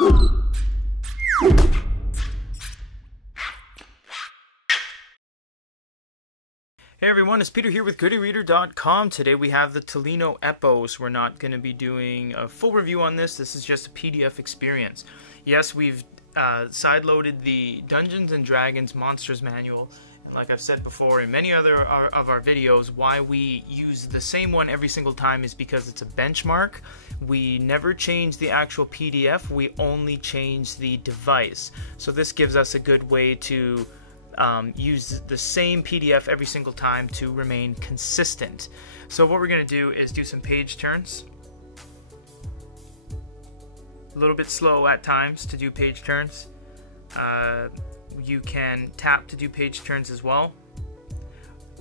Hey everyone, it's Peter here with ereaders.com. Today we have the Tolino Epos. We're not going to be doing a full review on this. This is just a PDF experience. Yes, we've sideloaded the Dungeons & Dragons Monsters Manual. And like I've said before in many other of our videos, why we use the same one every single time is because it's a benchmark. We never change the actual PDF, we only change the device. So this gives us a good way to use the same PDF every single time to remain consistent. So what we're going to do is do some page turns. A little bit slow at times to do page turns. You can tap to do page turns as well.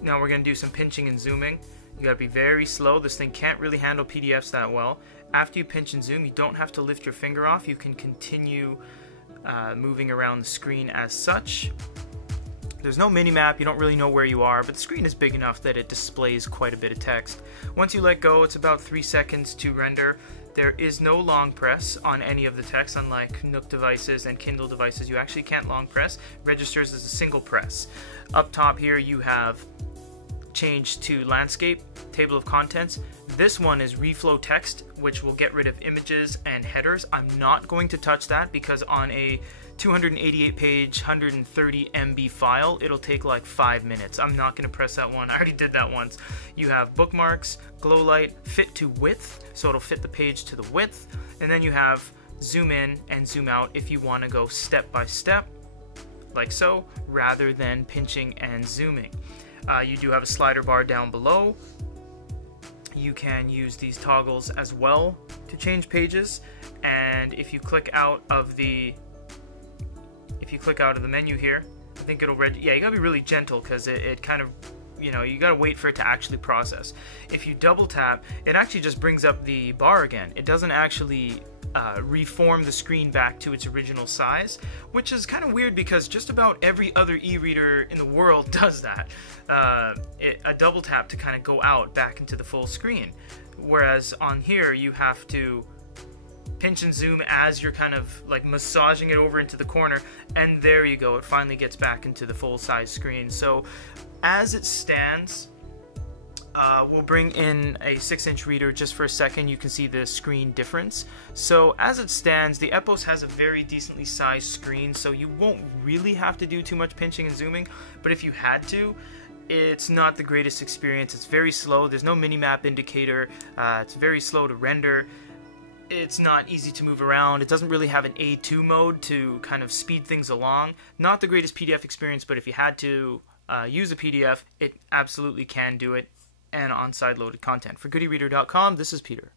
Now we're going to do some pinching and zooming. You got to be very slow. This thing can't really handle PDFs that well. After you pinch and zoom, you don't have to lift your finger off. You can continue moving around the screen as such. There's no mini-map, you don't really know where you are, but the screen is big enough that it displays quite a bit of text. Once you let go, it's about 3 seconds to render. There is no long press on any of the text, unlike Nook devices and Kindle devices. You actually can't long press. It registers as a single press. Up top here you have change to landscape, table of contents. This one is reflow text, which will get rid of images and headers. I'm not going to touch that because on a 288 page, 130 MB file, it'll take like 5 minutes. I'm not going to press that one. I already did that once. You have bookmarks, glow light, fit to width, so it'll fit the page to the width. And then you have zoom in and zoom out if you want to go step by step, like so, rather than pinching and zooming. You do have a slider bar down below. You can use these toggles as well to change pages, and if you click out of the menu here, I think it'll yeah, you gotta be really gentle because it kind of, you know, you gotta wait for it to actually process. If you double tap, it actually just brings up the bar again. It doesn't actually reform the screen back to its original size, which is kind of weird because just about every other e-reader in the world does that. A double tap to kind of go out back into the full screen, whereas on here you have to pinch and zoom as you're kind of like massaging it over into the corner, and there you go, it finally gets back into the full size screen. So as it stands, we'll bring in a 6-inch reader just for a second. You can see the screen difference. So as it stands, the Epos has a very decently sized screen, so you won't really have to do too much pinching and zooming, but if you had to, it's not the greatest experience. It's very slow. There's no mini-map indicator. It's very slow to render. It's not easy to move around. It doesn't really have an A2 mode to kind of speed things along. Not the greatest PDF experience, but if you had to use a PDF, it absolutely can do it, and on side-loaded content. For ereaders.com, this is Peter.